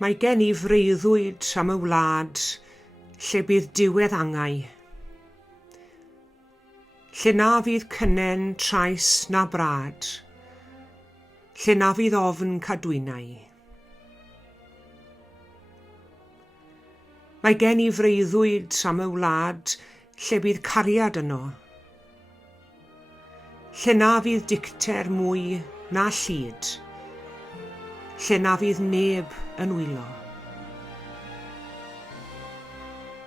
Mae gen I freuddwyd am y wlad lle bydd diwedd angau. Lle na fydd cynnen, trais na brad, lle na fydd ofn cadwynau. Mae gen I freuddwyd am y wlad lle bydd cariad yno, lle na fydd dicter mwy na llyd, lle na fydd neb yn wylo.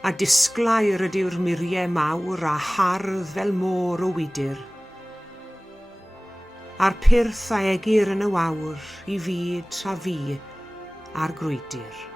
A disglair ydyw'r muriau mawr a hardd fel môr o wydyr. A'r pyrth a egir yn y wawr I fyd a fi a'r grwydyr.